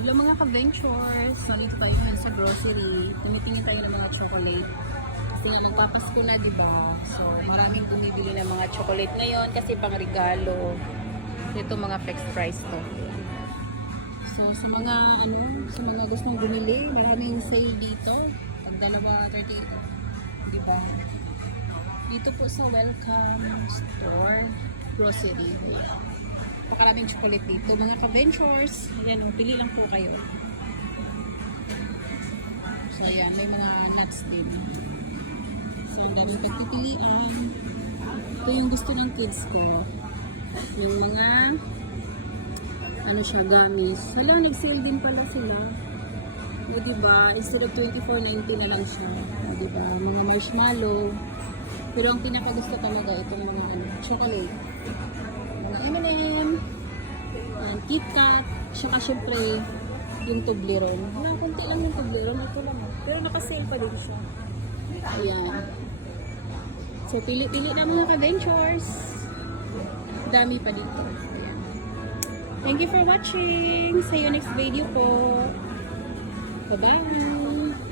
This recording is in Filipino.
Hello mga ka-ventures! So, dito tayo ngayon sa grocery. Tumitingin tayo ng mga chocolate. Kasi nga magpapasko na, diba? So, maraming bumibili ng mga chocolate ngayon kasi pang regalo. Ito mga fixed price to. So, sa mga gustong bumili, maraming sale dito. Pag dalawa, 38. Diba? Dito po sa Welcome Store Grocery. Pakaraming chocolate dito. Mga ka-ventures, ayan, pili lang po kayo. So, ayan, may mga nuts din. So, ang daming pagpipilian. Ito yung gusto ng kids ko. Yung mga, gummies. Hala, nag-sale din pala sila. O, diba? Instead of $24.90 na lang siya. O, diba? Mga marshmallow. Pero ang pinakagusto talaga, itong mga chocolate. Mga M&M, KitKat, saka syempre yung Toblerone. Wala, konti lang yung Toblerone. Ito lang. Pero nakasale pa din siya. Ayan. So, pili-pili na mga ka-ventures. Dami pa dito. Ayan. Thank you for watching. See you next video po. Bye-bye.